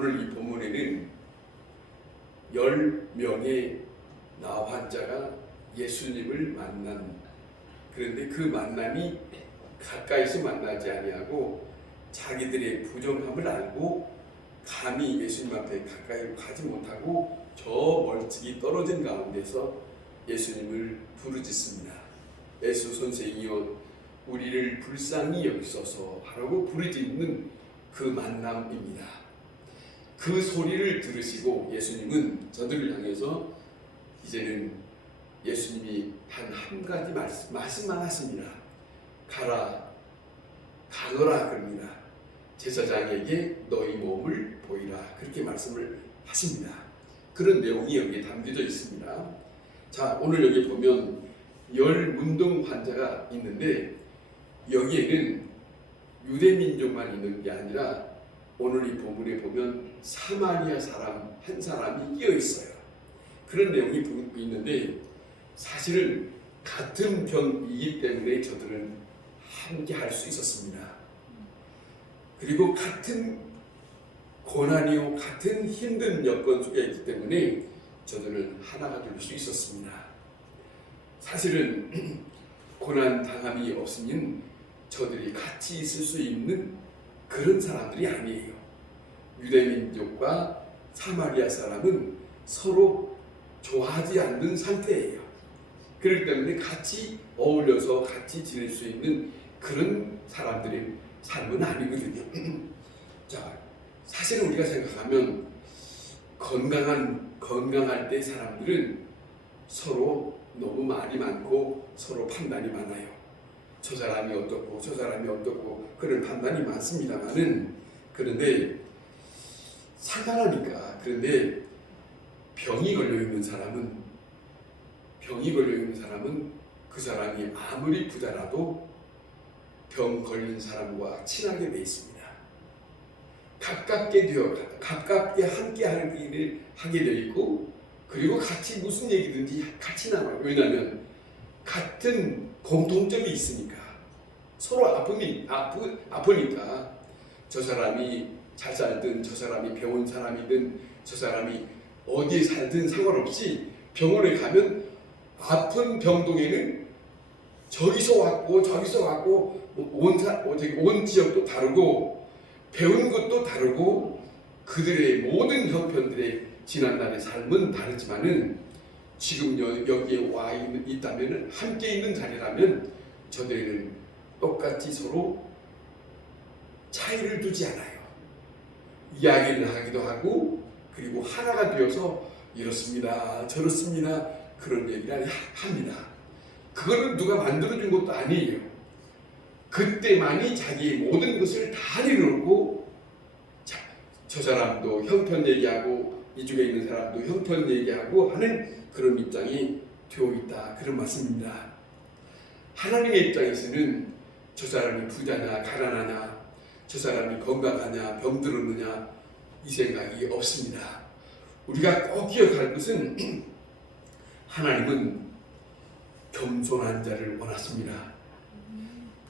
오늘 이 본문에는 10명의 나 환자가 예수님을 만난, 그런데 그 만남이 가까이서 만나지 아니하고 자기들의 부정함을 알고 감히 예수님 앞에 가까이 가지 못하고 저 멀찍이 떨어진 가운데서 예수님을 부르짖습니다. 예수 선생이여 우리를 불쌍히 여기소서 하라고 부르짖는 그 만남입니다. 그 소리를 들으시고 예수님은 저들을 향해서 이제는 예수님이 단 한 가지 말씀만 하십니다. 가거라 그럽니다. 제사장에게 너희 몸을 보이라, 그렇게 말씀을 하십니다. 그런 내용이 여기에 담겨져 있습니다. 자, 오늘 여기 보면 10문둥 환자가 있는데 여기에는 유대민족만 있는 게 아니라 오늘 이 본문에 보면 사마리아 사람 한 사람이 끼어 있어요. 그런 내용이 있는데 사실은 같은 병이기 때문에 저들은 함께 할 수 있었습니다. 그리고 같은 고난이요 같은 힘든 여건 속에 있기 때문에 저들은 하나가 될 수 있었습니다. 사실은 고난 당함이 없으면 저들이 같이 있을 수 있는 그런 사람들이 아니에요. 유대민족과 사마리아 사람은 서로 좋아하지 않는 상태예요. 그렇기 때문에 같이 어울려서 같이 지낼 수 있는 그런 사람들의 삶은 아니거든요. 자, 사실은 우리가 생각하면 건강할 때 사람들은 서로 너무 말이 많고 서로 판단이 많아요. 저 사람이 어떻고 저 사람이 어떻고 그런 판단이 많습니다만은, 그런데 상관하니까. 그런데 병이 걸려 있는 사람은 그 사람이 아무리 부자라도 병 걸린 사람과 친하게 돼 있습니다. 가깝게 함께 하게 되어 있고, 그리고 같이 무슨 얘기든지 같이 나눠요. 왜냐하면 같은 공통점이 있으니까. 서로 아프니까 저 사람이 잘 살든 저 사람이 병원 사람이든 저 사람이 어디에 살든 상관없이 병원에 가면 아픈 병동에는 저기서 왔고 온 지역도 다르고 배운 것도 다르고 그들의 모든 형편들의 지난날의 삶은 다르지만은 지금 여기에 와 있다면 함께 있는 자리라면 저들은 똑같이 서로 차이를 두지 않아요. 이야기를 하기도 하고 그리고 하나가 되어서 이렇습니다 저렇습니다 그런 얘기를 합니다. 그거는 누가 만들어준 것도 아니에요. 그때만이 자기의 모든 것을 다 내려놓고 저 사람도 형편 얘기하고 이쪽에 있는 사람도 형편 얘기하고 하는 그런 입장이 되어 있다, 그런 말씀입니다. 하나님의 입장에서는 저 사람이 부자냐 가난하냐, 저 사람이 건강하냐 병들었느냐 이 생각이 없습니다. 우리가 꼭 기억할 것은 하나님은 겸손한 자를 원하십니다.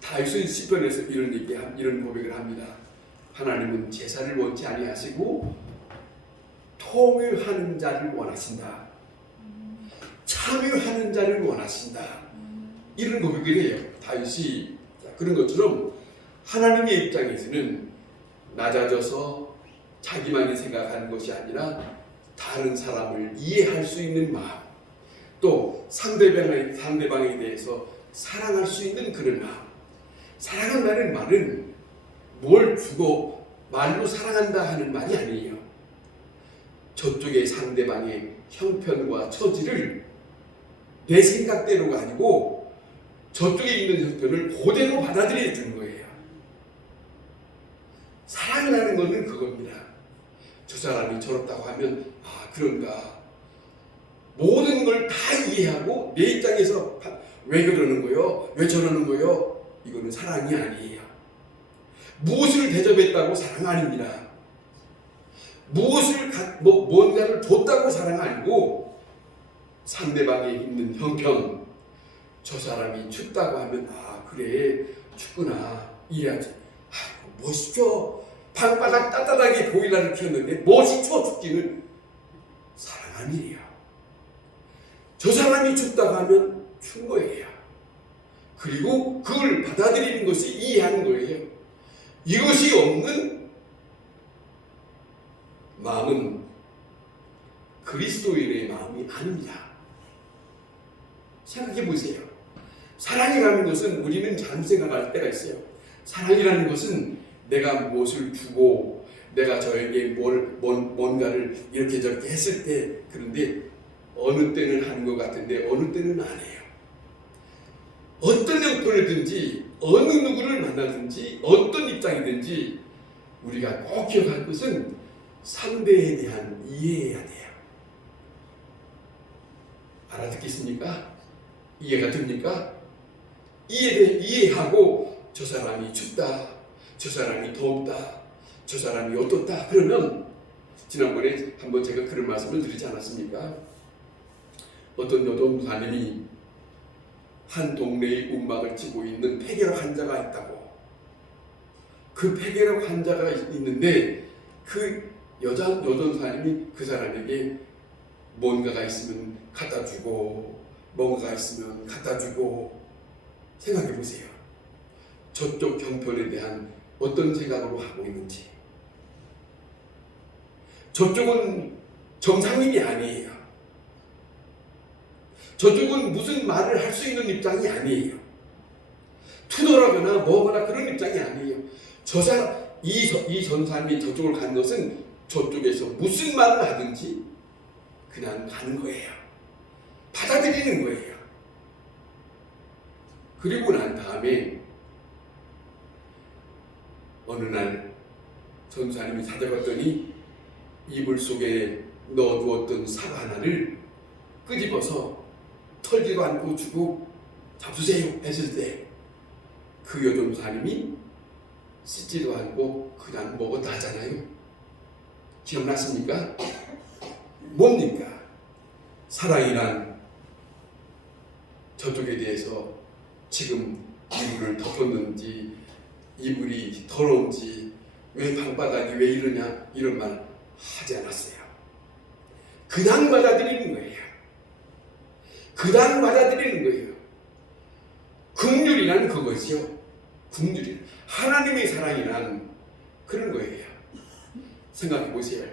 다윗은 시편에서 이런 고백을 합니다. 하나님은 제사를 원치 아니하시고 통일하는 자를 원하신다. 참여하는 자를 원하신다. 이런 고백을 해요. 다윗이. 그런 것처럼 하나님의 입장에서는 낮아져서 자기만이 생각하는 것이 아니라 다른 사람을 이해할 수 있는 마음, 또 상대방에 대해서 사랑할 수 있는 그런 마음. 사랑한다는 말은 뭘 주고 말로 사랑한다 하는 말이 아니에요. 저쪽의 상대방의 형편과 처지를 내 생각대로가 아니고 저쪽에 있는 형편을 그대로 받아들여 주는 거예요. 사랑이라는 것은 그겁니다. 저 사람이 저렇다고 하면 그런가, 모든 걸 다 이해하고 내 입장에서 왜 그러는 거요? 왜 저러는 거요? 이거는 사랑이 아니에요. 무엇을 대접했다고 사랑 아닙니다. 뭔가를 줬다고 사랑 아니고 상대방에 있는 형편, 저 사람이 춥다고 하면 그래 춥구나 이래야지. 멋있죠? 방바닥 따뜻하게 보일러를 켰는데 못이 추워 죽기는 사랑 아니에요. 저 사람이 춥다고 하면 추운 거예요. 그리고 그걸 받아들이는 것이 이해하는 거예요. 이것이 없는 마음은 그리스도인의 마음이 아닙니다. 생각해 보세요. 사랑이라는 것은 우리는 잘못 생각할 때가 있어요. 사랑이라는 것은 내가 무엇을 주고 내가 저에게 뭔가를 이렇게 저렇게 했을 때, 그런데 어느 때는 하는 것 같은데 어느 때는 안 해요. 어떤 형편이든지 어느 누구를 만나든지 어떤 입장이든지 우리가 꼭 기억할 것은 상대에 대한 이해해야 돼요. 알아듣겠습니까? 이해가 됩니까? 이해하고 저 사람이 춥다, 저 사람이 덥다, 저 사람이 어떻다 그러면, 지난번에 한번 제가 그런 말씀을 드리지 않았습니까? 어떤 여동사님이 한 동네의 움막을 치고 있는 폐결핵 환자가 있다고. 그 폐결핵 환자가 있는데 그 여전사님이 그 사람에게 뭔가가 있으면 갖다 주고 뭔가가 있으면 갖다 주고. 생각해 보세요. 저쪽 형편에 대한 어떤 생각으로 하고 있는지. 저쪽은 정상인이 아니에요. 저쪽은 무슨 말을 할 수 있는 입장이 아니에요. 투덜하거나 뭐거나 그런 입장이 아니에요. 이 전사님이 저쪽을 간 것은 저쪽에서 무슨 말을 하든지 그냥 가는 거예요. 받아들이는 거예요. 그리고 난 다음에 어느 날 전사님이 찾아갔더니 이불 속에 넣어두었던 사과 하나를 끄집어서 털지도 않고 주고 잡수세요 했을 때 그 여전사님이 씻지도 않고 그냥 먹었다 하잖아요. 기억났습니까? 뭡니까? 사랑이란 저쪽에 대해서 지금 이불을 덮었는지 이불이 더러운지 왜 방바닥이 왜 이러냐 이런 말 하지 않았어요. 그냥 받아들이는 거예요. 그냥 받아들이는 거예요. 긍휼이란 그것이요. 긍휼이 하나님의 사랑이란 그런 거예요. 생각해 보세요.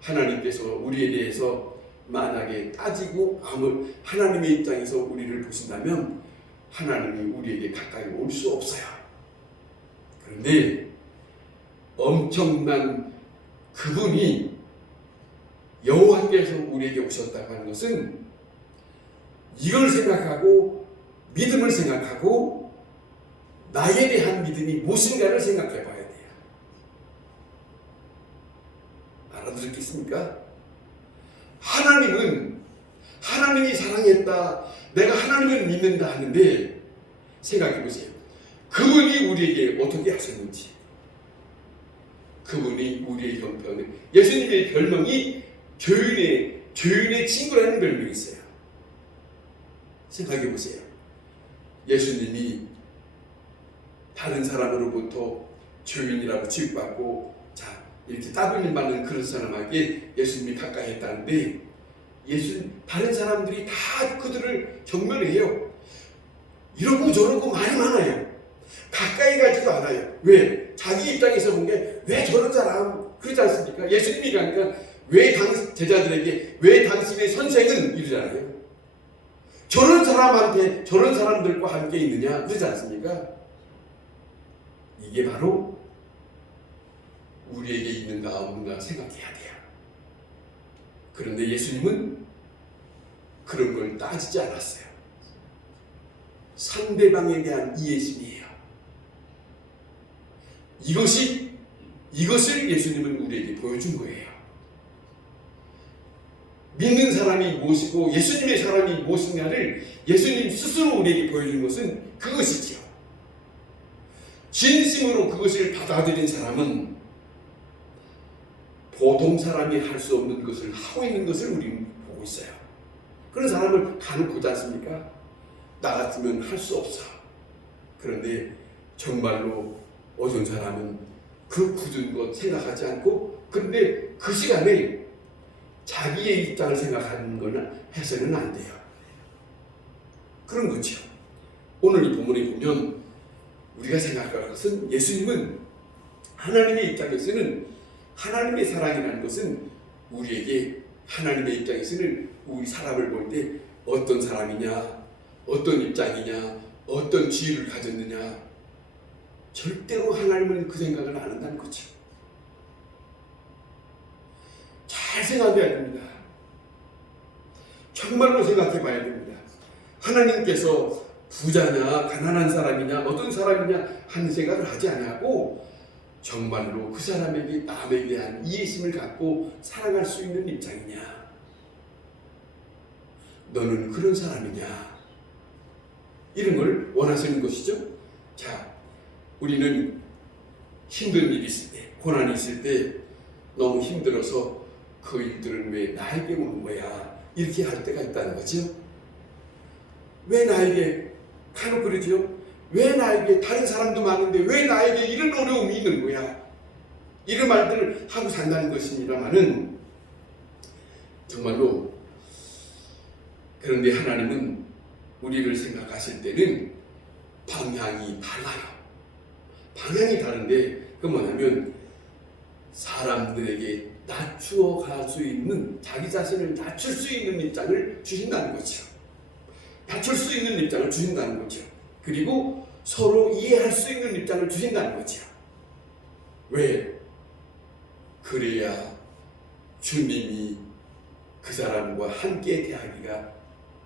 하나님께서 우리에 대해서 만약에 따지고 하나님의 입장에서 우리를 보신다면 하나님이 우리에게 가까이 올 수 없어요. 그런데 엄청난 그분이 여호와께서 우리에게 오셨다고 하는 것은 이걸 생각하고 믿음을 생각하고 나에 대한 믿음이 무엇인가를 생각해 봐야 돼요. 알아들었겠습니까? 하나님이 사랑했다, 내가 하나님을 믿는다 하는데 생각해 보세요. 그분이 우리에게 어떻게 하셨는지. 그분이 우리의 형편을, 예수님의 별명이 교인의 친구라는 별명이 있어요. 생각해 보세요. 예수님이 다른 사람으로부터 죄인이라고 취급받고 이렇게 따돌림 받는 그런 사람에게 예수님이 가까이 했다는데 다른 사람들이 다 그들을 경멸해요. 이러고 저러고 말이 많아요. 가까이 가지도 않아요. 왜? 자기 입장에서 본 게 왜 저런 사람 그러지 않습니까? 예수님이 가니까 왜 제자들에게 왜 당신의 선생은 이러잖아요. 저런 사람한테 저런 사람들과 함께 있느냐 그러지 않습니까? 이게 바로 우리에게 있는가 없는가 생각해야 돼요. 그런데 예수님은 그런 걸 따지지 않았어요. 상대방에 대한 이해심이에요. 이것을 예수님은 우리에게 보여준 거예요. 믿는 사람이 무엇이고 예수님의 사람이 무엇인가를 예수님 스스로 우리에게 보여준 것은 그것이지요. 진심으로 그것을 받아들인 사람은 보통 사람이 할 수 없는 것을 하고 있는 것을 우리는 보고 있어요. 그런 사람을 간혹 보지 않습니까? 나 같으면 할 수 없어. 그런데 정말로 어떤 사람은 그 굳은 것 생각하지 않고, 근데 그 시간에 자기의 입장을 생각하는 거는 해서는 안 돼요. 그런 거죠. 오늘 이 본문에 보면 우리가 생각할 것은 예수님은 하나님의 입장에서는, 하나님의 사랑이라는 것은 우리에게, 하나님의 입장에서는 우리 사람을 볼 때 어떤 사람이냐, 어떤 입장이냐, 어떤 지혜를 가졌느냐, 절대로 하나님은 그 생각을 안 한다는 거죠. 잘 생각해야 됩니다. 정말로 생각해 봐야 됩니다. 하나님께서 부자냐 가난한 사람이냐 어떤 사람이냐 하는 생각을 하지 않고 정말로 그 사람에게, 남에 대한 이해심을 갖고 사랑할 수 있는 입장이냐, 너는 그런 사람이냐, 이런 걸 원하시는 것이죠. 자, 우리는 힘든 일이 있을 때, 고난이 있을 때 너무 힘들어서 그 일들은 왜 나에게 오는 거야, 이렇게 할 때가 있다는 거죠. 왜 나에게, 간혹 그러죠. 왜 나에게, 다른 사람도 많은데 왜 나에게 이런 어려움이 있는 거야, 이런 말들을 하고 산다는 것입니다만은, 정말로 그런데 하나님은 우리를 생각하실 때는 방향이 달라요. 방향이 다른데 그 뭐냐면 사람들에게 낮추어 갈 수 있는, 자기 자신을 낮출 수 있는 입장을 주신다는 거죠. 낮출 수 있는 입장을 주신다는 거죠. 그리고 서로 이해할 수 있는 입장을 주신다는 거죠. 왜? 그래야 주님이 그 사람과 함께 대하기가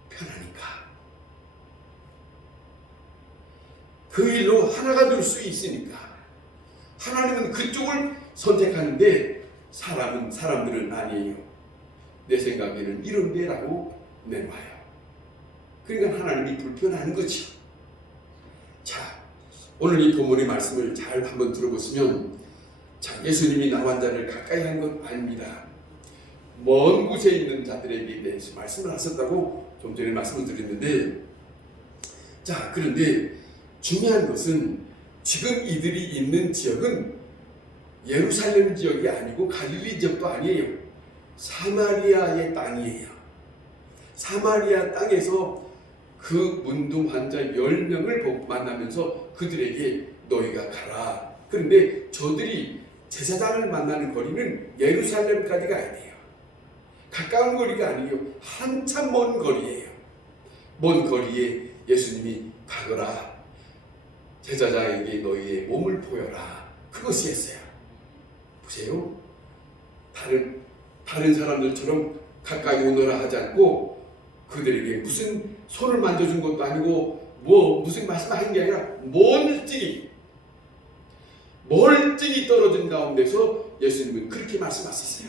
편하니까. 그 일로 하나가 될 수 있으니까. 하나님은 그쪽을 선택하는데 사람들은 아니에요. 내 생각에는 이런데라고 내놔요. 그러니까 하나님이 불편한 거지. 자, 오늘 이 본문의 말씀을 잘 한번 들어보시면, 자, 예수님이 남은 자를 가까이 한 건 아닙니다. 먼 곳에 있는 자들에게 대해서 말씀을 하셨다고 좀 전에 말씀을 드렸는데, 자, 그런데 중요한 것은 지금 이들이 있는 지역은 예루살렘 지역이 아니고 갈릴리 지역도 아니에요. 사마리아의 땅이에요. 사마리아 땅에서 그 문둥 환자 10명을 만나면서 그들에게 너희가 가라. 그런데 저들이 제사장을 만나는 거리는 예루살렘까지 가야 돼요. 가까운 거리가 아니에요. 한참 먼 거리예요. 먼 거리에 예수님이 가거라. 제사장에게 너희의 몸을 보여라. 그것이 했어요. 보세요. 다른 사람들처럼 가까이 오너라 하지 않고 그들에게 무슨 손을 만져준 것도 아니고 무슨 말씀하는 게 아니라 멀찍이 떨어진 가운데서 예수님은 그렇게 말씀하셨어요.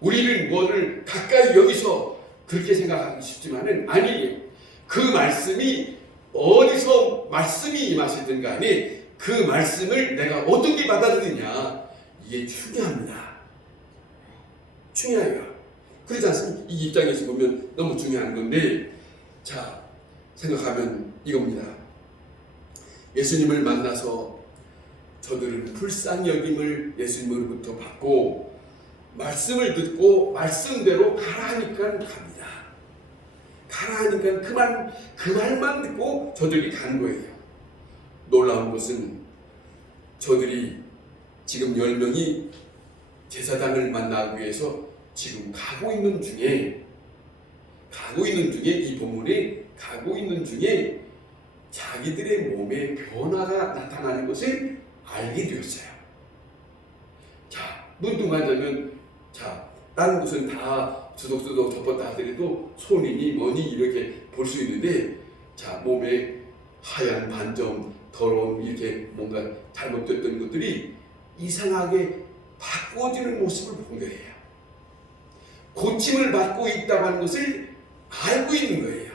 우리는 뭐를 가까이 여기서 그렇게 생각하기 쉽지만은 아니에요. 그 말씀이 어디서 말씀이 임하시든 간에 그 말씀을 내가 어떻게 받아들이냐, 이게 중요합니다. 중요해요. 그렇지 않습니까? 이 입장에서 보면 너무 중요한 건데, 자, 생각하면 이겁니다. 예수님을 만나서 저들은 불쌍히 여김을 예수님으로부터 받고 말씀을 듣고 말씀대로 가라 하니까 갑니다. 가라 하니까 그 말만 듣고 저들이 간 거예요. 놀라운 것은 저들이 지금 10명이 제사장을 만나기 위해서 지금 가고 있는 중에 이 본문에 가고 있는 중에 자기들의 몸에 변화가 나타나는 것을 알게 되었어요. 자, 문둥하자면, 자, 다른 곳은 다 두둑두둑 덮었다 하더라도 손이니 뭐니 이렇게 볼 수 있는데, 자, 몸에 하얀 반점, 더러운 이렇게 뭔가 잘못됐던 것들이 이상하게 바꾸어지는 모습을 본 거예요. 고침을 받고 있다고 하는 것을 알고 있는 거예요.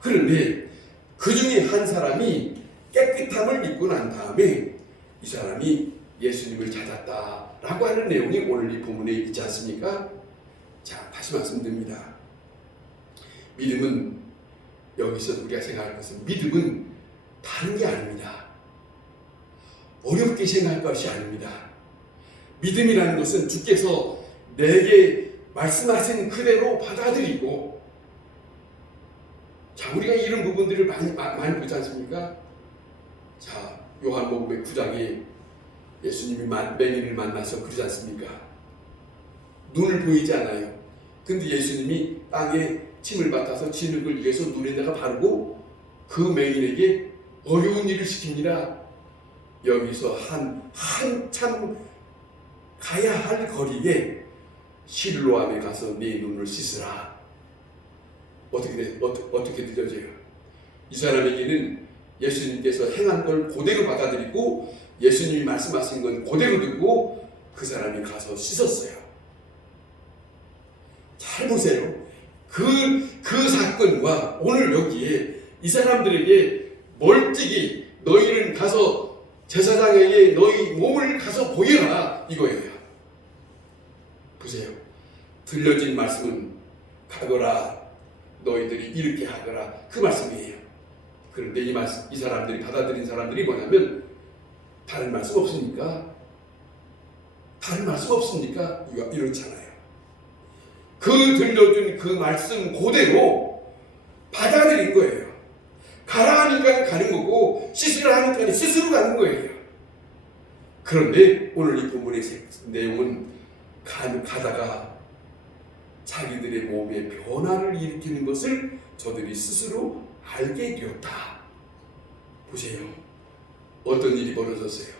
그런데 그 중에 한 사람이 깨끗함을 입고 난 다음에 이 사람이 예수님을 찾았다라고 하는 내용이 오늘 이 본문에 있지 않습니까? 자, 다시 말씀드립니다. 믿음은, 여기서 우리가 생각할 것은 믿음은 다른 게 아닙니다. 어렵게 생각할 것이 아닙니다. 믿음이라는 것은 주께서 내게 말씀하신 그대로 받아들이고, 자, 우리가 이런 부분들을 많이 보지 않습니까? 자, 요한복음의 9장에 예수님이 맹인을 만나서 그러지 않습니까? 눈을 보이지 않아요. 근데 예수님이 땅에 침을 받아서 진흙을 위해서 눈에다가 바르고 그 맹인에게 어려운 일을 시킵니다. 여기서 한참 가야 할 거리에 실로암에 가서 네 눈을 씻으라. 어떻게 들려져요? 이 사람에게는 예수님께서 행한 걸 그대로 받아들이고 예수님이 말씀하신 건 그대로 듣고 그 사람이 가서 씻었어요. 잘 보세요. 그 사건과 오늘 여기에 이 사람들에게 멀찍이 너희는 가서 제사장에게 너희 몸을 가서 보여라, 이거예요. 보세요. 들려진 말씀은 가거라, 너희들이 이렇게 하거라, 그 말씀이에요. 그런데 이 사람들이 받아들인 사람들이 뭐냐면 다른 말씀 없습니까? 다른 말씀 없습니까? 이렇잖아요. 그 들려준 그 말씀 그대로 받아들인 거예요. 가라 하니까 가는 거고 씻으라 하니까 스스로 가는 거예요. 그런데 오늘 이 본문의 내용은 가다가 자기들의 몸에 변화를 일으키는 것을 저들이 스스로 알게 되었다. 보세요. 어떤 일이 벌어졌어요.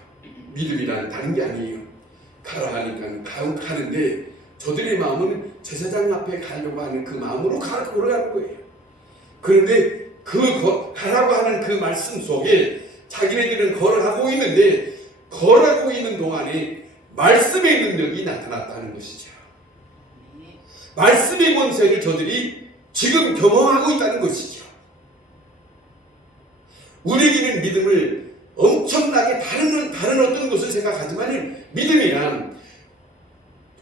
믿음이란 다른 게 아니에요. 가라 하니까 가는데 저들의 마음은 제사장 앞에 가려고 하는 그 마음으로 걸어가는 거예요. 그런데 가라고 하는 그 말씀 속에 자기네들은 걸어가고 있는데 걸어가고 있는 동안에 말씀의 능력이 나타났다는 것이죠. 말씀의 권세를 저들이 지금 경험하고 있다는 것이죠. 우리에게는 믿음을 엄청나게 다른 어떤 것을 생각하지만 믿음이란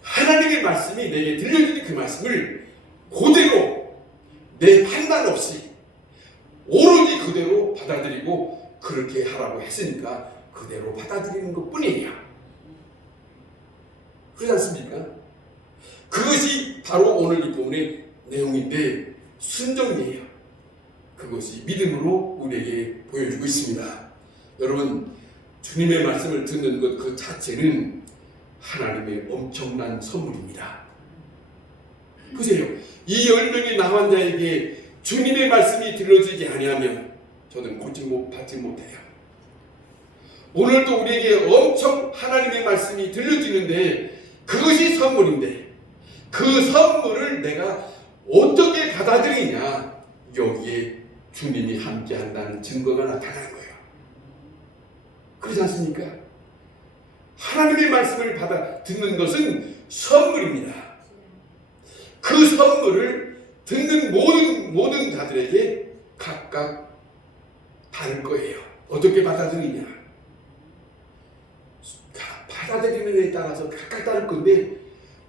하나님의 말씀이 내게 들려주는 그 말씀을 그대로 내 판단 없이 오로지 그대로 받아들이고 그렇게 하라고 했으니까 그대로 받아들이는 것뿐이에요. 그렇지 않습니까? 그것이 바로 오늘 이 본문의 내용인데 순종이에요. 그것이 믿음으로 우리에게 보여주고 있습니다. 여러분, 주님의 말씀을 듣는 것 그 자체는 하나님의 엄청난 선물입니다. 보세요. 이 10명의 나환자에게 주님의 말씀이 들려지지 아니하면 저는 받지 못해요. 오늘도 우리에게 엄청 하나님의 말씀이 들려지는데 그것이 선물인데 그 선물을 내가 어떻게 받아들이냐, 여기에 주님이 함께 한다는 증거가 나타나는 거예요. 그렇지 않습니까? 하나님의 말씀을 듣는 것은 선물입니다. 그 선물을 듣는 모든 자들에게 각각 다를 거예요. 어떻게 받아들이냐? 받아들이는 데에 따라서 각각 다를 건데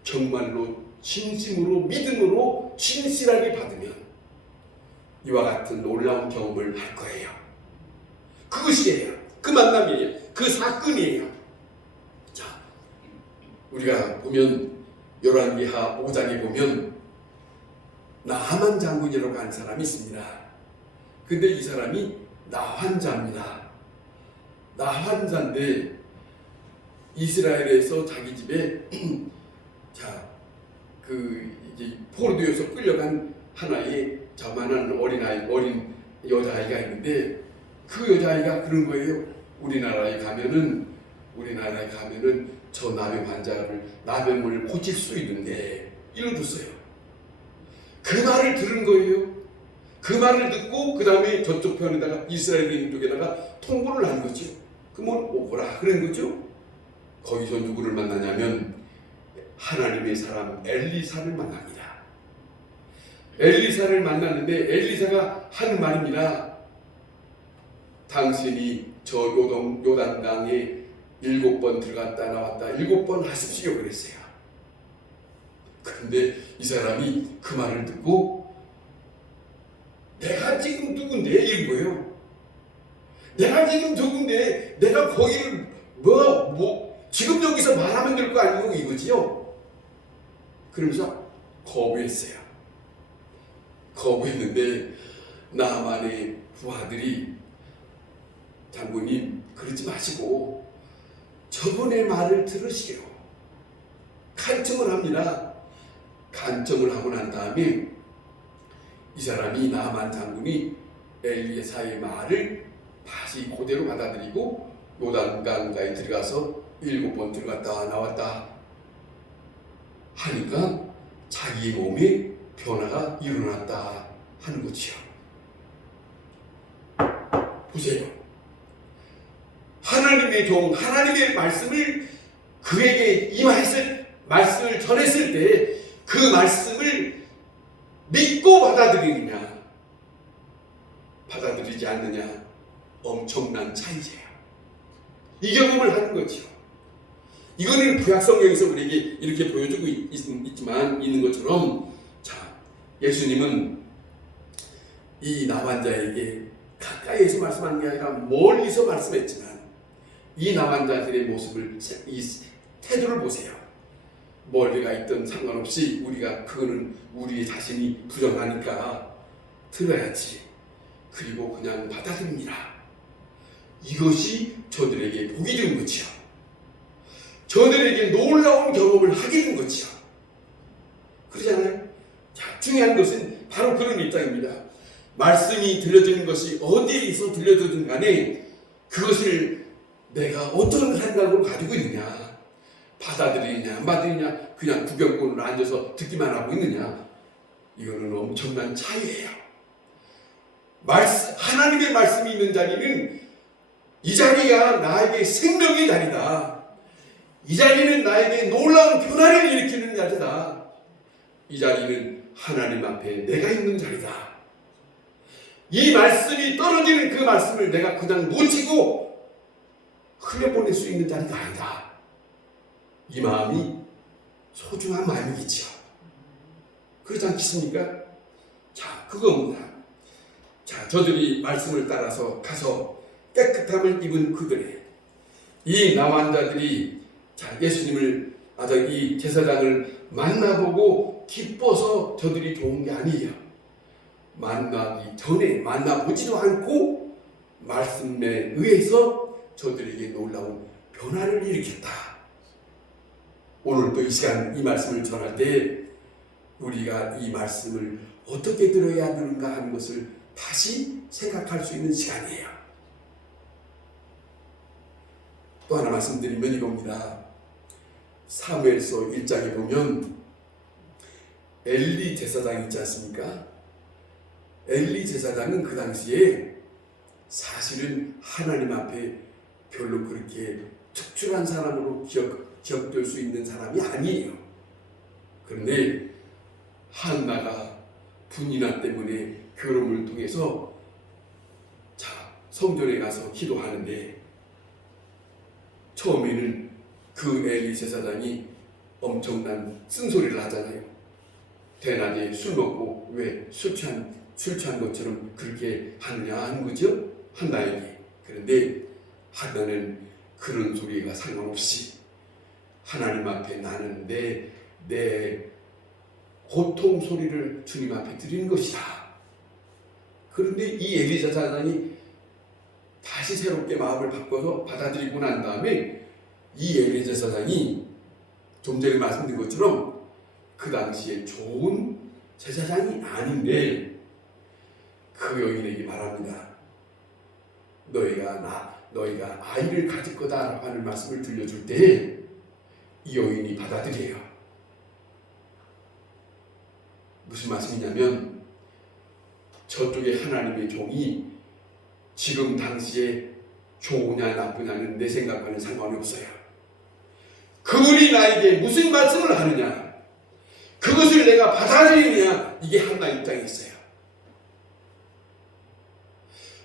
정말로 진심으로 믿음으로 진실하게 받으면 이와 같은 놀라운 경험을 할 거예요. 그것이에요. 그 만남이에요. 그 사건이에요. 자, 우리가 보면 열왕기하 5장에 보면 나하만 장군이라고 하는 사람이 있습니다. 근데 이 사람이 나환자입니다. 나환자인데 이스라엘에서 자기 집에 이제 포로되어서 끌려간 하나의 자만한 어린 여자아이가 있는데 그 여자아이가 그런 거예요. 우리나라에 가면은 저 나병을 고칠 수 있는데 이러줬어요. 그 말을 들은 거예요. 그 말을 듣고 그 다음에 저쪽 편에다가 이스라엘인 쪽에다가 통보를 한 거죠. 그러면 오거라 그런 거죠. 거기서 누구를 만나냐면 하나님의 사람 엘리사를 만납니다. 엘리사를 만났는데 엘리사가 하는 말입니다. 당신이 저 요단강에 7번 들어갔다 나왔다 7번 하십시오 그랬어요. 그런데 이 사람이 그 말을 듣고 내가 지금 누군데 이런 거예요. 내가 지금 누군데 내가 거기를 지금 여기서 말하면 될 거 아니고 이거지요. 그러면서 거부했어요. 거부했는데 나만의 부하들이 장군님 그러지 마시고 저분의 말을 들으시게요. 간청을 합니다. 간청을 하고 난 다음에 이 사람이 나만 장군이 엘리사의 말을 다시 그대로 받아들이고 요단강가에 들어가서 7번 들어갔다 나왔다 하니까 자기 몸에 변화가 일어났다 하는 거지요. 보세요. 하나님의 종, 하나님의 말씀을 그에게 말씀을 전했을 때 그 말씀을 믿고 받아들이느냐 받아들이지 않느냐 엄청난 차이예요. 이 경험을 하는 거죠. 이거는 구약성경에서 우리에게 이렇게 보여주고 있는 것처럼 자, 예수님은 이 나환자에게 가까이에서 말씀하는 게 아니라 멀리서 말씀했지만 이 나환자들의 모습을, 이 태도를 보세요. 멀리가 있든 상관없이 그거는 우리 자신이 부정하니까 들어야지. 그리고 그냥 받아들입니다. 이것이 저들에게 복이 된 거지요. 저들에게 놀라운 경험을 하게 된 거지요. 그러잖아요. 자, 중요한 것은 바로 그런 입장입니다. 말씀이 들려주는 것이 어디에서 들려주든 간에 그것을 내가 어떤 생각으로 가지고 있느냐, 받아들이느냐 안 받아들이느냐, 그냥 구경꾼으로 앉아서 듣기만 하고 있느냐, 이거는 엄청난 차이예요. 하나님의 말씀이 있는 자리는 이 자리가 나에게 생명의 자리다. 이 자리는 나에게 놀라운 변화를 일으키는 자리다. 이 자리는 하나님 앞에 내가 있는 자리다. 이 말씀이 떨어지는 그 말씀을 내가 그냥 놓치고 흘려보낼 수 있는 자리가 아니다. 이 마음이 소중한 마음이겠죠. 그렇지 않겠습니까? 자, 그겁니다. 자, 저들이 말씀을 따라서 가서 깨끗함을 입은 그들의 이 나환자들이 자, 예수님을 이 제사장을 만나보고 기뻐서 저들이 좋은 게 아니에요. 만나기 전에 만나보지도 않고 말씀에 의해서 저들에게 놀라운 변화를 일으켰다. 오늘도 이 시간 이 말씀을 전할 때 우리가 이 말씀을 어떻게 들어야 하는가 하는 것을 다시 생각할 수 있는 시간이에요. 또 하나 말씀드리면 이겁니다. 사무엘서 1장에 보면 엘리 제사장 있지 않습니까? 엘리 제사장은 그 당시에 사실은 하나님 앞에 별로 그렇게 특출한 사람으로 기억될 수 있는 사람이 아니에요. 그런데 한나가 분이나 때문에 결혼을 통해서 성전에 가서 기도하는데 처음에는 그 엘리 제사장이 엄청난 쓴소리를 하잖아요. 대낮에 술 먹고 왜 술 취한 것처럼 그렇게 하느냐 하는 거죠. 한나에게. 그런데 한나는 그런 소리가 상관없이 하나님 앞에 나는 내 고통 소리를 주님 앞에 드리는 것이다. 그런데 이 엘리 제사장이 다시 새롭게 마음을 바꿔서 받아들이고 난 다음에 이 엘리 제사장이 좀 전에 말씀드린 것처럼 그 당시에 좋은 제사장이 아닌데 그 여인에게 말합니다. 너희가 아이를 가질 거다라고 하는 말씀을 들려줄 때 이 여인이 받아들여요. 무슨 말씀이냐면 저쪽에 하나님의 종이 지금 당시에 좋으냐 나쁘냐는 내 생각과는 상관이 없어요. 그분이 나에게 무슨 말씀을 하느냐, 그것을 내가 받아들이느냐, 이게 한나 입장에 있어요.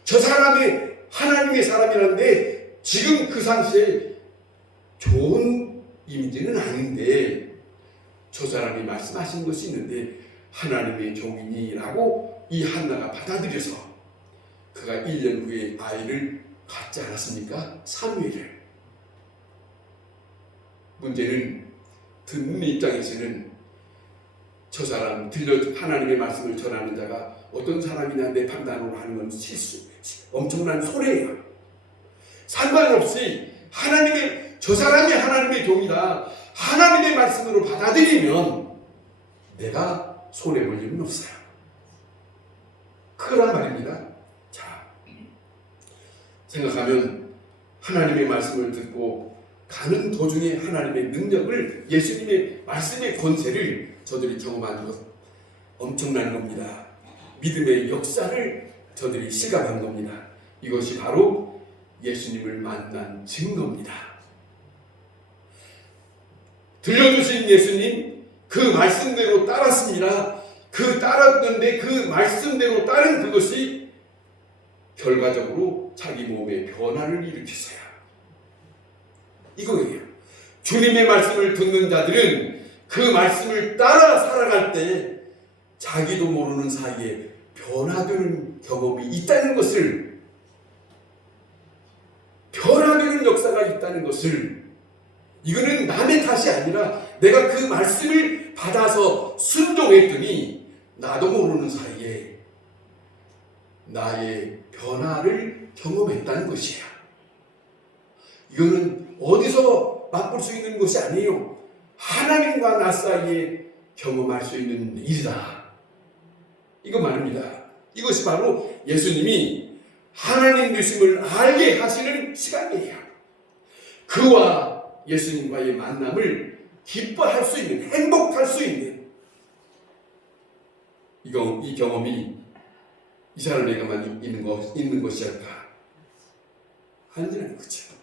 저 사람이 하나님의 사람이라는데 지금 그 당시에 좋은 이미지는 아닌데 저 사람이 말씀하신 것이 있는데 하나님의 종이니라고 이 한나가 받아들여서 그가 1년 후에 아이를 갖지 않았습니까? 사무엘을. 문제는 듣는 입장에서는 저 사람 하나님의 말씀을 전하는 자가 어떤 사람이냐 내 판단으로 하는 건 엄청난 손해예요. 상관없이 저 사람이 하나님의 종이다, 하나님의 말씀으로 받아들이면 내가 손해볼 일은 없어요. 그란 말입니다. 자, 생각하면 하나님의 말씀을 듣고 가는 도중에 하나님의 능력을, 예수님의 말씀의 권세를 저들이 경험한 것 엄청난 겁니다. 믿음의 역사를 저들이 실감한 겁니다. 이것이 바로 예수님을 만난 증거입니다. 들려주신 예수님, 그 말씀대로 따랐습니다. 따랐는데 그 말씀대로 따른 그것이 결과적으로 자기 몸에 변화를 일으켰어요. 이거예요. 주님의 말씀을 듣는 자들은 그 말씀을 따라 살아갈 때 자기도 모르는 사이에 변화되는 경험이 있다는 것을, 변화되는 역사가 있다는 것을, 이거는 남의 탓이 아니라 내가 그 말씀을 받아서 순종했더니 나도 모르는 사이에 나의 변화를 경험했다는 것이야. 이거는 어디서 맛볼 수 있는 것이 아니에요. 하나님과 나 사이에 경험할 수 있는 일이다. 이거 말입니다. 이것이 바로 예수님이 하나님 되심을 알게 하시는 시간이에요. 그와 예수님과의 만남을 기뻐할 수 있는, 행복할 수 있는 이 경험이 이 사람에게만 있는 것이었다. 아니라는 거죠.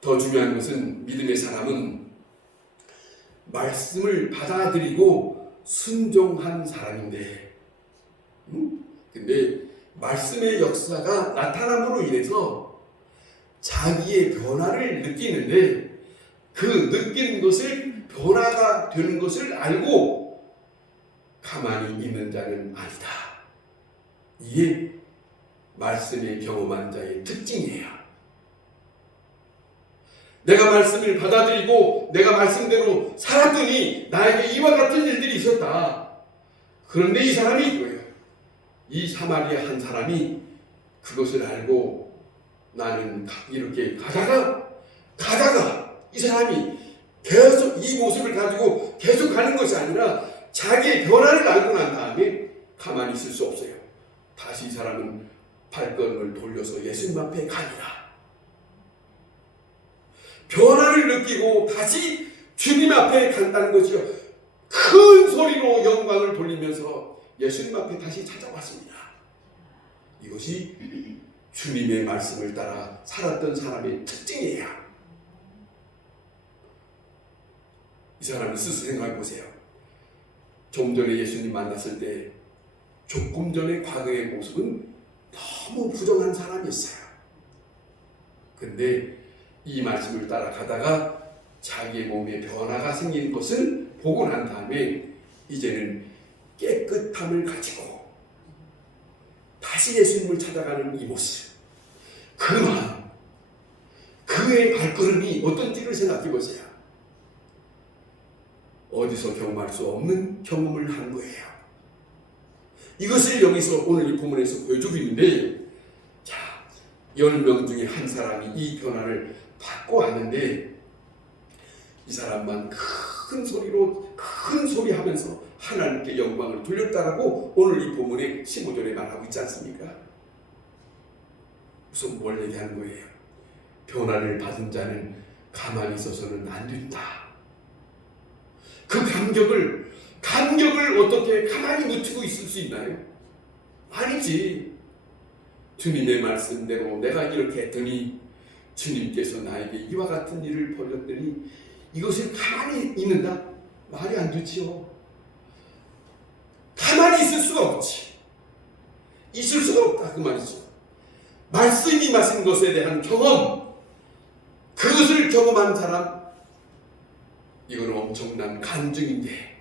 더 중요한 것은 믿음의 사람은 말씀을 받아들이고 순종한 사람인데, 근데 말씀의 역사가 나타남으로 인해서 자기의 변화를 느끼는데, 그 느낀 것을 변화가 되는 것을 알고 가만히 있는 자는 아니다. 이게 말씀의 경험한 자의 특징이에요. 내가 말씀을 받아들이고 내가 말씀대로 살았더니 나에게 이와 같은 일들이 있었다. 그런데 이 사람이 이거예요. 이 사마리아 한 사람이 그것을 알고 나는 이렇게 가다가 이 사람이 계속 이 모습을 가지고 계속 가는 것이 아니라 자기의 변화를 알고 난 다음에 가만히 있을 수 없어요. 다시 이 사람은 발걸음을 돌려서 예수님 앞에 갑니다. 변화를 느끼고 다시 주님 앞에 간다는 것이요. 큰 소리로 영광을 돌리면서 예수님 앞에 다시 찾아왔습니다. 이것이 주님의 말씀을 따라 살았던 사람의 특징이에요. 이 사람을 스스로 생각해 보세요. 좀 전에 예수님 만났을 때 조금 전에 과거의 모습은 너무 부정한 사람이었어요. 근데 이 말씀을 따라가다가 자기의 몸에 변화가 생긴 것을 보고 난 다음에 이제는 깨끗함을 가지고 다시 예수님을 찾아가는 이 모습, 그 마음, 그의 발걸음이 어떤지를 생각해 보세요. 어디서 경험할 수 없는 경험을 한 거예요. 이것을 여기서 오늘 이 본문에서 보여주고 있는데, 10명 중에 한 사람이 이 변화를 받고 왔는데 이 사람만 큰 소리 하면서 하나님께 영광을 돌렸다라고 오늘 이 본문의 15절에 말하고 있지 않습니까? 우선 뭘 얘기하는 거예요? 변화를 받은 자는 가만히 있어서는 안 된다. 그 감격을 어떻게 가만히 묻히고 있을 수 있나요? 아니지. 주님의 말씀대로 내가 이렇게 했더니 주님께서 나에게 이와 같은 일을 벌였더니 이것을 가만히 있는다? 말이 안 되지요. 가만히 있을 수가 없지. 있을 수가 없다 그 말이죠. 말씀이 마신 것에 대한 경험, 그것을 경험한 사람, 이거는 엄청난 간증인데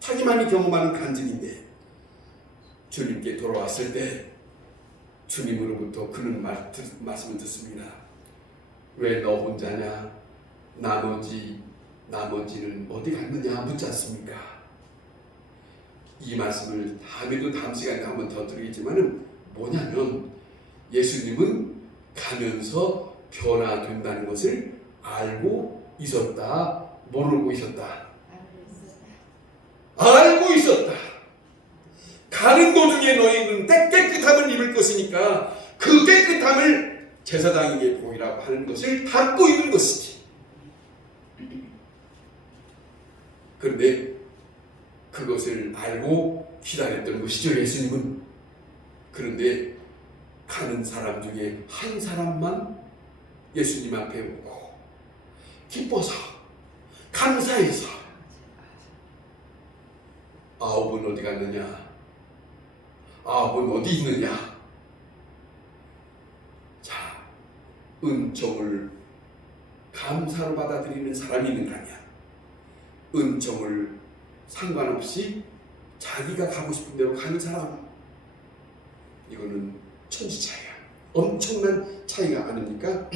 자기만이 경험하는 간증인데 주님께 돌아왔을 때 주님으로부터 그는 말씀을 듣습니다. 왜 너 혼자냐? 나머지는 어디 갔느냐 묻지 않습니까? 이 말씀을 다음에도 다음 시간에 한번 더 드리겠지만은 뭐냐면 예수님은 가면서 변화된다는 것을 알고 있었다, 모르고 있었다. 알고 있었다. 가는 도중에 너희는 깨끗함을 입을 것이니까 그 깨끗함을 제사장에게 보이라고 하는 것을 닫고 있는 것이지. 그런데 그것을 알고 기다렸던 것이죠, 예수님은. 그런데 가는 사람 중에 한 사람만 예수님 앞에 오고 기뻐서 감사해서 아홉은 어디 갔느냐? 아홉은 어디 있느냐? 자, 은총을 감사로 받아들이는 사람이 있는가 아니야? 은총을 상관없이 자기가 가고 싶은 대로 가는 사람, 이거는 천지 차이야. 엄청난 차이가 아닙니까?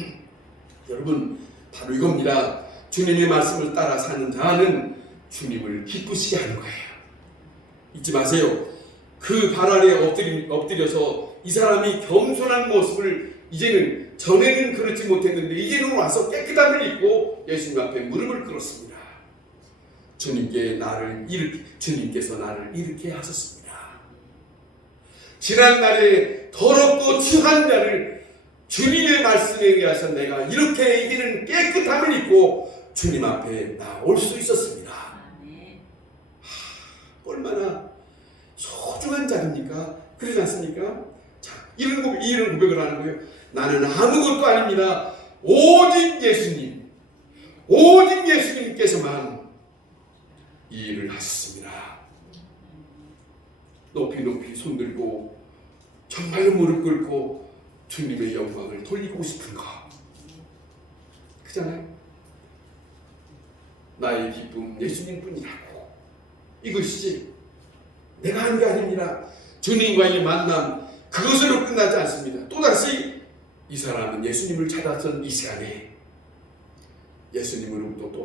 여러분, 바로 이겁니다. 주님의 말씀을 따라 사는 자는 주님을 기쁘시게 하는 거예요. 잊지 마세요. 그 발 아래 엎드려서 이 사람이 겸손한 모습을 이제는, 전에는 그렇지 못했는데 이제는 와서 깨끗함을 입고 예수님 앞에 무릎을 꿇었습니다. 주님께서 나를 이렇게 하셨습니다. 지난날에 더럽고 추한 자를 주님의 말씀에 의해서 내가 이렇게 이기는 깨끗함을 입고 주님 앞에 나올 수 있었습니다. 얼마나 소중한 자입니까? 그러지 않습니까? 자, 이런 고백을 하는 거예요. 나는 아무것도 아닙니다. 오직 예수님께서만 이 일을 하셨습니다. 높이 손들고 정말로 무릎 꿇고 주님의 영광을 돌리고 싶은 거, 그잖아요. 나의 기쁨 예수님뿐이라고. 이것이지 내가 한 게 아닙니다. 주님과의 만남, 그것으로 끝나지 않습니다. 또다시 이 사람은 예수님을 찾았던 이 시간에 예수님으로부터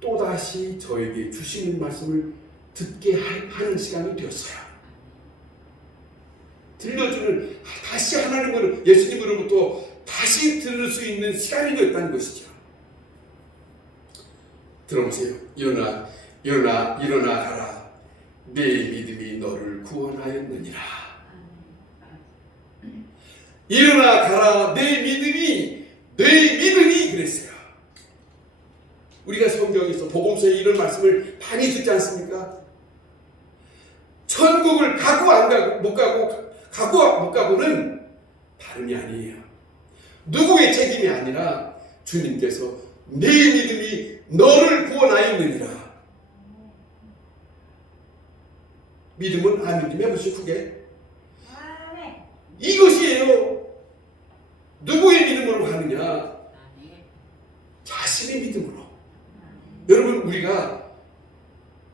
또다시 저에게 주시는 말씀을 듣게 하는 시간이 되었어요. 들려주는, 다시 하나님을, 예수님으로부터 다시 들을 수 있는 시간이 되었다는 것이죠. 들어보세요. 일어나 가라. 내 믿음이 너를 구원하였느니라. 일어나 가라. 내 믿음이 그랬어요. 우리가 성경에서 복음서에 이런 말씀을 많이 듣지 않습니까? 천국을 가고 안 가고 못 가고는 다름이 아니에요. 누구의 책임이 아니라 주님께서 내 믿음이 너를 구원하였느니라. 믿음은 안 믿음에 무슨 크게? 이것이에요. 누구의 믿음으로 가느냐? 자신의 믿음으로. 여러분, 우리가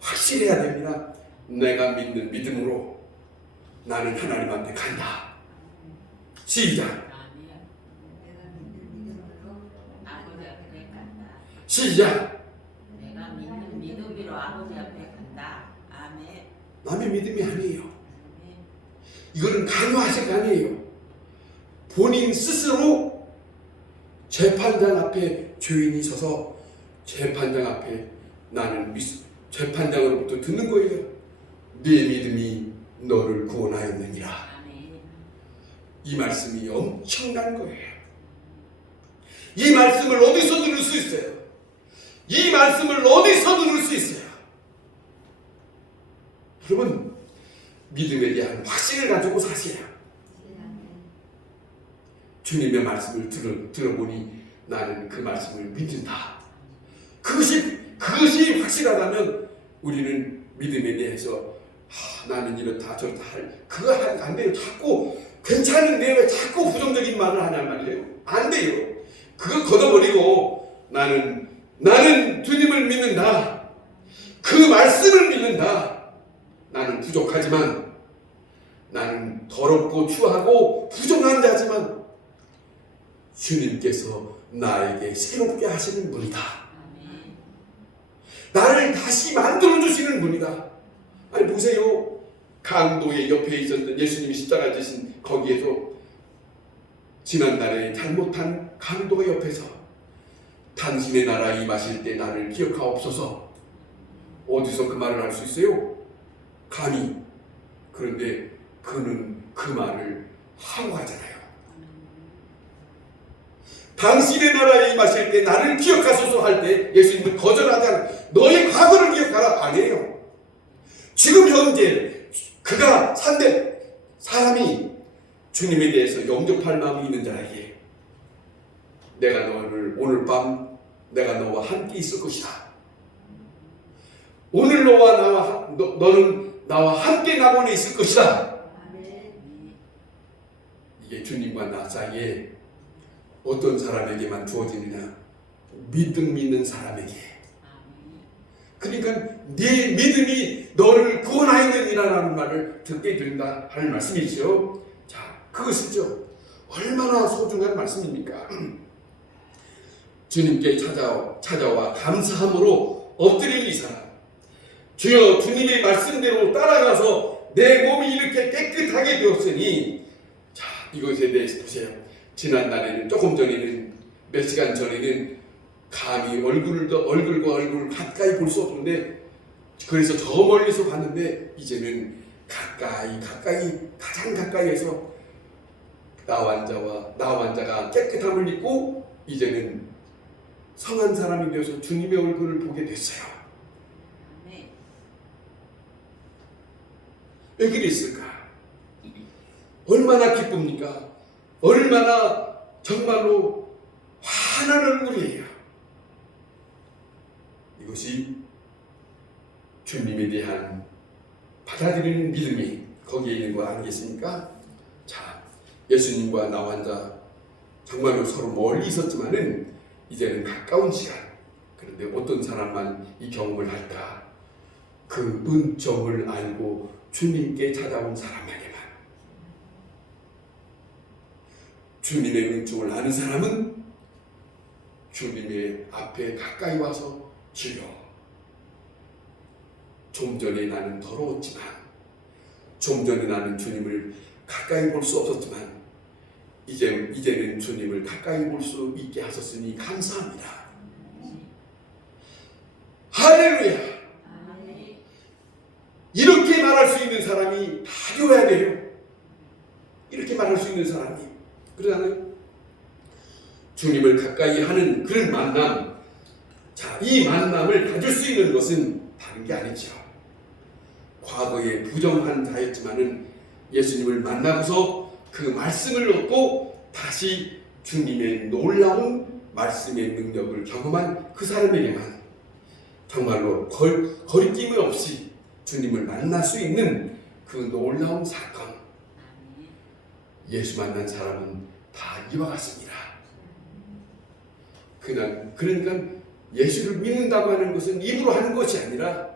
확실해야 됩니다. 내가 믿는 믿음으로 나는 하나님한테 간다. 시작. 시작. 내가 믿는 믿음으로 아버지 앞에 간다. 아멘. 남의 믿음이 아니에요. 이거는 강요하신 게 아니에요. 본인 스스로 재판장 앞에 죄인이 서서 재판장 앞에 나는 재판장으로부터 듣는 거예요. 네 믿음이 너를 구원하였느니라. 아멘. 이 말씀이 엄청난 거예요. 이 말씀을 어디서 들을 수 있어요? 이 말씀을 어디서 들을 수 있어요? 여러분, 믿음에 대한 확신을 가지고 사세요. 주님의 말씀을 들어보니 나는 그 말씀을 믿는다. 그것이 확실하다면 우리는 믿음에 대해서 나는 이렇다 저렇다 그거 안 돼요. 자꾸 괜찮은데 왜 자꾸 부정적인 말을 하냔 말이에요. 안 돼요. 그거 걷어버리고 나는 주님을 믿는다. 그 말씀을 믿는다. 나는 부족하지만 나는 더럽고 추하고 부정한 자지만 주님께서 나에게 새롭게 하시는 분이다. 아멘. 나를 다시 만들어주시는 분이다. 아니 보세요. 강도의 옆에 있었던 예수님이 십자가 지신 거기에서 지난날에 잘못한 강도가 옆에서 당신의 나라 임하실 때 나를 기억하옵소서. 어디서 그 말을 할 수 있어요? 감히. 그런데 그는 그 말을 하고 가잖아요. 당신의 나라에 임하실 때 나를 기억하소서 할 때 예수님은 거절하지 않아요. 너의 과거를 기억하라 아니에요. 지금 현재 그가 산대 사람이 주님에 대해서 영접할 마음이 있는 자에게 내가 너를 오늘 밤 내가 너와 함께 있을 것이다. 오늘 너는 나와 함께 낙원에 있을 것이다. 아멘. 이게 주님과 나 사이에 어떤 사람에게만 주어지느냐? 믿음 있는 사람에게. 그러니까 네 믿음이 너를 구원하였느니라는 말을 듣게 된다 하는 말씀이죠. 자, 그것이죠. 얼마나 소중한 말씀입니까? 주님께 찾아와 감사함으로 엎드린 이 사람. 주여 주님의 말씀대로 따라가서 내 몸이 이렇게 깨끗하게 되었으니 자, 이것에 대해서 보세요. 지난날에는 조금 전에는 몇 시간 전에는 감히 얼굴과 얼굴 가까이 볼 수 없는데 그래서 저 멀리서 봤는데 이제는 가까이 가장 가까이에서 나 환자가 깨끗함을 입고 이제는 성한 사람이 되어서 주님의 얼굴을 보게 됐어요. 아멘. 왜 그랬을까? 얼마나 기쁩니까? 얼마나 정말로 환한 얼굴이에요. 이것이 주님에 대한 받아들이는 믿음이 거기에 있는 거 아니겠습니까? 자, 예수님과 나 환자 정말로 서로 멀리 있었지만은 이제는 가까운 시간. 그런데 어떤 사람만 이 경험을 할까? 그 은총을 알고 주님께 찾아온 사람에게만. 주님의 은총을 아는 사람은 주님의 앞에 가까이 와서 주여, 좀 전에 나는 더러웠지만, 좀 전에 나는 주님을 가까이 볼 수 없었지만 이제는 주님을 가까이 볼 수 있게 하셨으니 감사합니다. 할렐루야. 아멘. 이렇게 말할 수 있는 사람이 다 되어야 돼요. 이렇게 말할 수 있는 사람이. 그러잖아요. 주님을 가까이 하는 그런 만남. 자, 이 만남을 가질 수 있는 것은 다른 게 아니죠. 과거에 부정한 자였지만은 예수님을 만나고서 그 말씀을 얻고 다시 주님의 놀라운 말씀의 능력을 경험한 그 사람에게만 정말로 거리낌 없이 주님을 만날 수 있는 그 놀라운 사건. 예수 만난 사람은 다 이와 같습니다. 그러니까 예수를 믿는다고 하는 것은 입으로 하는 것이 아니라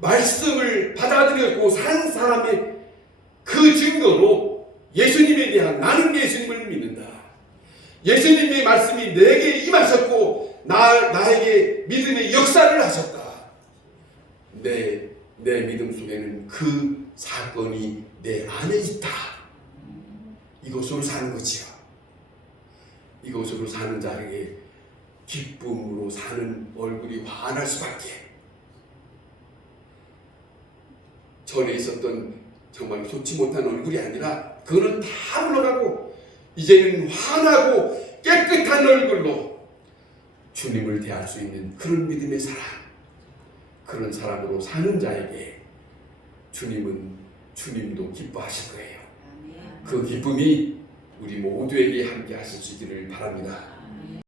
말씀을 받아들였고 산 사람의 그 증거로 예수님에 대한 나는 예수님을 믿는다. 예수님의 말씀이 내게 임하셨고 나에게 믿음의 역사를 하셨다. 내 믿음 속에는 그 사건이 내 안에 있다. 이것으로 사는 거지요. 이것으로 사는 자에게 기쁨으로 사는 얼굴이 환할 수밖에. 전에 있었던 정말 좋지 못한 얼굴이 아니라 그거는 다 물러가고 이제는 환하고 깨끗한 얼굴로 주님을 대할 수 있는 그런 믿음의 사람, 그런 사람으로 사는 자에게 주님도 기뻐하실 거예요. 그 기쁨이 우리 모두에게 함께 하실 수 있기를 바랍니다.